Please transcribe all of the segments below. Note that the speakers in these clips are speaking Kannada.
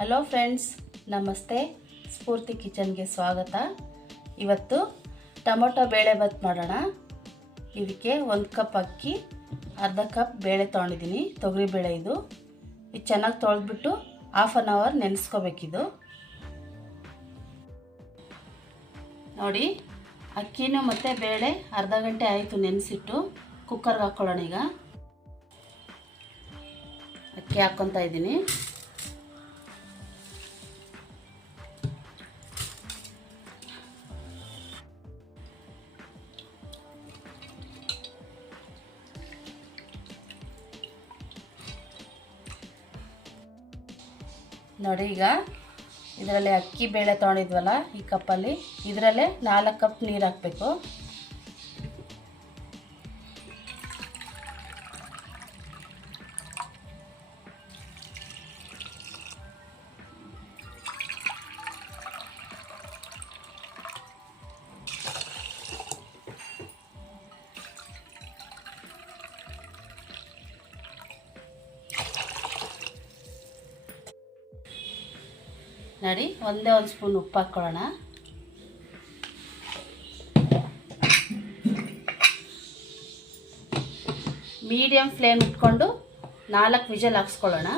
ಹಲೋ ಫ್ರೆಂಡ್ಸ್, ನಮಸ್ತೆ. ಸ್ಫೂರ್ತಿ ಕಿಚನ್ಗೆ ಸ್ವಾಗತ. ಇವತ್ತು ಟೊಮೊಟೊ ಬೇಳೆಬಾತ್ ಮಾಡೋಣ. ಇದಕ್ಕೆ 1 ಕಪ್ ಅಕ್ಕಿ, ಅರ್ಧ ಕಪ್ ಬೇಳೆ ತೊಗೊಂಡಿದ್ದೀನಿ, ತೊಗರಿಬೇಳೆ. ಇದು ಚೆನ್ನಾಗಿ ತೊಳೆದ್ಬಿಟ್ಟು ಹಾಫ್ ಆನ್ ಅವರ್ ನೆನೆಸ್ಕೋಬೇಕಿದು. ನೋಡಿ, ಅಕ್ಕಿನೂ ಮತ್ತು ಬೇಳೆ ಅರ್ಧ ಗಂಟೆ ಆಯಿತು ನೆನೆಸಿಟ್ಟು. ಕುಕ್ಕರ್ಗೆ ಹಾಕ್ಕೊಳ್ಳೋಣ. ಈಗ ಅಕ್ಕಿ ಹಾಕ್ಕೊತಾ ಇದ್ದೀನಿ. ನೋಡಿ, ಈಗ ಇದರಲ್ಲಿ ಅಕ್ಕಿ ಬೇಳೆ ತೊಗೊಂಡಿದ್ವಲ್ಲ ಈ ಕಪ್ಪಲ್ಲಿ, ಇದರಲ್ಲೇ 4 ಕಪ್ ನೀರು ಹಾಕಬೇಕು. ನೋಡಿ, ಒಂದೇ 1 ಸ್ಪೂನ್ ಉಪ್ಪು ಹಾಕ್ಕೊಳ್ಳೋಣ. ಮೀಡಿಯಮ್ ಫ್ಲೇಮ್ ಇಟ್ಕೊಂಡು 4 ವಿಷಲ್ ಹಾಕ್ಸ್ಕೊಳ್ಳೋಣ.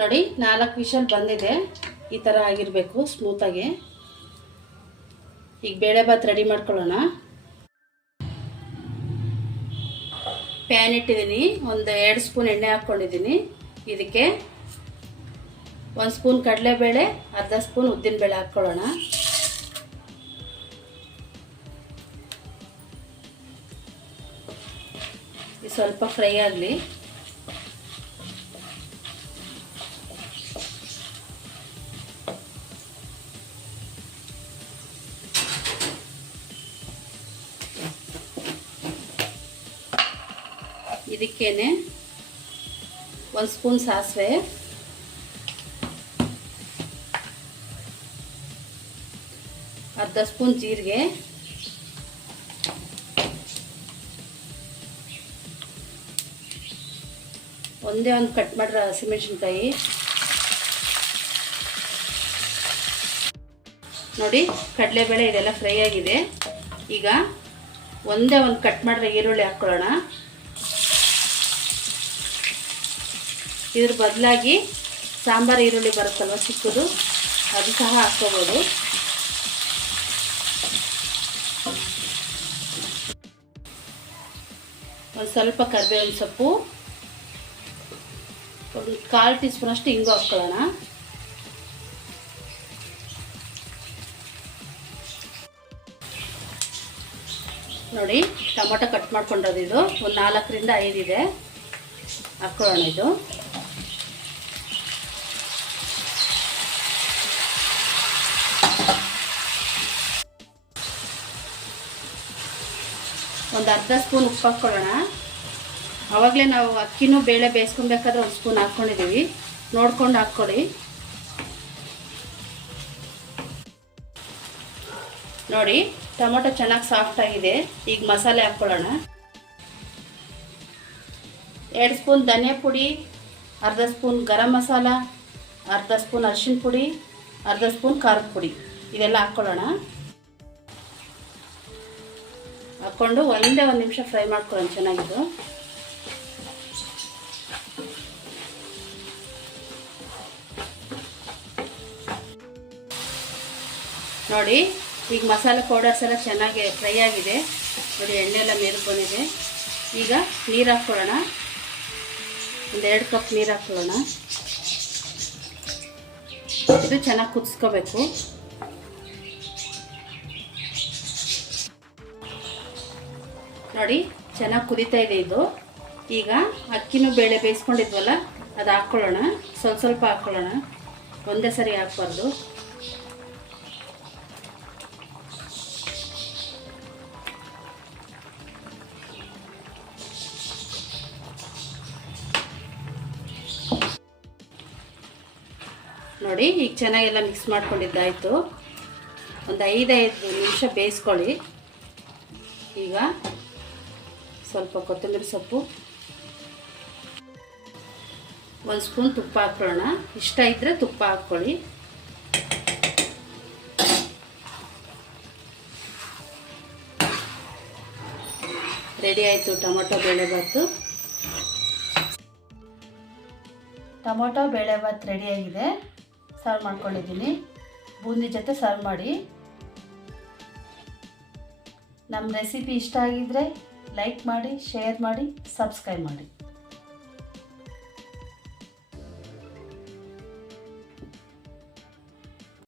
ನೋಡಿ, 4 ವಿಷಲ್ ಬಂದಿದೆ. ಈ ಥರ ಆಗಿರಬೇಕು, ಸ್ಮೂತಾಗಿ. ಈಗ ಬೇಳೆಬಾತ್ ರೆಡಿ ಮಾಡ್ಕೊಳ್ಳೋಣ. ಪ್ಯಾನ್ ಇಟ್ಟಿದ್ದೀನಿ, ಒಂದು 2 ಸ್ಪೂನ್ ಎಣ್ಣೆ ಹಾಕ್ಕೊಂಡಿದ್ದೀನಿ. ಇದಕ್ಕೆ 1 ಸ್ಪೂನ್ ಕಡಲೆಬೇಳೆ, ಅರ್ಧ ಸ್ಪೂನ್ ಉದ್ದಿನಬೇಳೆ ಹಾಕ್ಕೊಳ್ಳೋಣ. ಇದು ಸ್ವಲ್ಪ ಫ್ರೈ ಆಗಲಿ. ಇದಕ್ಕೇನೆ 1 ಸ್ಪೂನ್ ಸಾಸಿವೆ, ಅರ್ಧ ಸ್ಪೂನ್ ಜೀರಿಗೆ, ಒಂದೇ ಒಂದು ಕಟ್ ಮಾಡಿರೋ ಹಸಿಮೆಣಸಿನ್ಕಾಯಿ. ನೋಡಿ, ಕಡಲೆಬೇಳೆ ಇದೆಲ್ಲ ಫ್ರೈ ಆಗಿದೆ. ಈಗ ಒಂದೇ ಒಂದು ಕಟ್ ಮಾಡಿರೋ ಈರುಳ್ಳಿ ಹಾಕ್ಕೊಳ್ಳೋಣ. ಇದ್ರ ಬದಲಾಗಿ ಸಾಂಬಾರು ಈರುಳ್ಳಿ ಬರುತ್ತಲ್ವ ಚಿಕ್ಕದು, ಅದು ಸಹ ಹಾಕ್ಕೋಬೋದು. ಒಂದು ಸ್ವಲ್ಪ ಕರಿಬೇವಿನ ಸೊಪ್ಪು, ಒಂದು 1/4 ಟೀ ಸ್ಪೂನ್ ಅಷ್ಟು ಇಂಗು ಹಾಕ್ಕೊಳ್ಳೋಣ. ನೋಡಿ, ಟೊಮೊಟೊ ಕಟ್ ಮಾಡ್ಕೊಂಡಿರೋದು ಇದು ಒಂದು 4 ರಿಂದ 5 ಇದೆ, ಹಾಕ್ಕೊಳ್ಳೋಣ. ಇದು ಒಂದು ಅರ್ಧ ಸ್ಪೂನ್ ಉಪ್ಪು ಹಾಕ್ಕೊಳ್ಳೋಣ. ಆವಾಗಲೇ ನಾವು ಅಕ್ಕಿನೂ ಬೇಳೆ ಬೇಯಿಸ್ಕೊಬೇಕಾದ್ರೆ 1 ಸ್ಪೂನ್ ಹಾಕ್ಕೊಂಡಿದ್ದೀವಿ, ನೋಡ್ಕೊಂಡು ಹಾಕ್ಕೊಳ್ಳಿ. ನೋಡಿ, ಟೊಮೊಟೊ ಚೆನ್ನಾಗಿ ಸಾಫ್ಟ್ ಆಗಿದೆ. ಈಗ ಮಸಾಲೆ ಹಾಕ್ಕೊಳ್ಳೋಣ. 2 ಸ್ಪೂನ್ ಧನಿಯಾ ಪುಡಿ, ಅರ್ಧ ಸ್ಪೂನ್ ಗರಂ ಮಸಾಲ, ಅರ್ಧ ಸ್ಪೂನ್ ಅರಿಶಿನ ಪುಡಿ, ಅರ್ಧ ಸ್ಪೂನ್ ಖಾರದ ಪುಡಿ, ಇದೆಲ್ಲ ಹಾಕ್ಕೊಳ್ಳೋಣ. ಹಾಕ್ಕೊಂಡು ಒಂದೇ 1 ನಿಮಿಷ ಫ್ರೈ ಮಾಡ್ಕೊಳ್ಳೋಣ ಚೆನ್ನಾಗಿದ್ದು. ನೋಡಿ, ಈಗ ಮಸಾಲೆ ಪೌಡರ್ಸ್ ಎಲ್ಲ ಚೆನ್ನಾಗಿ ಫ್ರೈ ಆಗಿದೆ. ನೋಡಿ, ಎಣ್ಣೆ ಎಲ್ಲ ಮೇಲಕ್ಕೆ ಬಂದಿದೆ. ಈಗ ನೀರು ಹಾಕ್ಕೊಳ್ಳೋಣ. ಒಂದು 2 ಕಪ್ ನೀರು ಹಾಕ್ಕೊಳ್ಳೋಣ. ಇದು ಚೆನ್ನಾಗಿ ಕುದಿಸ್ಕೋಬೇಕು. ನೋಡಿ, ಚೆನ್ನಾಗಿ ಕುದೀತಾ ಇದೆ ಇದು. ಈಗ ಅಕ್ಕಿನೂ ಬೇಳೆ ಬೇಯಿಸ್ಕೊಂಡಿದ್ವಲ್ಲ, ಅದು ಹಾಕ್ಕೊಳ್ಳೋಣ. ಸ್ವಲ್ಪ ಹಾಕ್ಕೊಳ್ಳೋಣ, ಒಂದೇ ಸರಿ ಹಾಕ್ಬಾರ್ದು. ನೋಡಿ, ಈಗ ಚೆನ್ನಾಗೆಲ್ಲ ಮಿಕ್ಸ್ ಮಾಡ್ಕೊಂಡಿದ್ದಾಯಿತು. ಒಂದು 5 ನಿಮಿಷ ಬೇಯಿಸ್ಕೊಳ್ಳಿ. ಈಗ ಸ್ವಲ್ಪ ಕೊತ್ತಂಬರಿ ಸೊಪ್ಪು, 1 ಸ್ಪೂನ್ ತುಪ್ಪ ಹಾಕೊಳ್ಳೋಣ. ಇಷ್ಟ ಇದ್ದರೆ ತುಪ್ಪ ಹಾಕ್ಕೊಳ್ಳಿ. ರೆಡಿ ಆಯಿತು ಟೊಮೊಟೊ ಬೇಳೆಬಾತು. ಟೊಮೊಟೊ ಬೇಳೆಬಾತು ರೆಡಿಯಾಗಿದೆ. ಸರ್ವ್ ಮಾಡ್ಕೊಂಡಿದ್ದೀನಿ. ಬೂಂದಿ ಜೊತೆ ಸರ್ವ್ ಮಾಡಿ. ನಮ್ಮ ರೆಸಿಪಿ ಇಷ್ಟ ಆಗಿದ್ದರೆ ಲೈಕ್ ಮಾಡಿ, ಶೇರ್ ಮಾಡಿ, ಸಬ್ಸ್ಕ್ರೈಬ್ ಮಾಡಿ.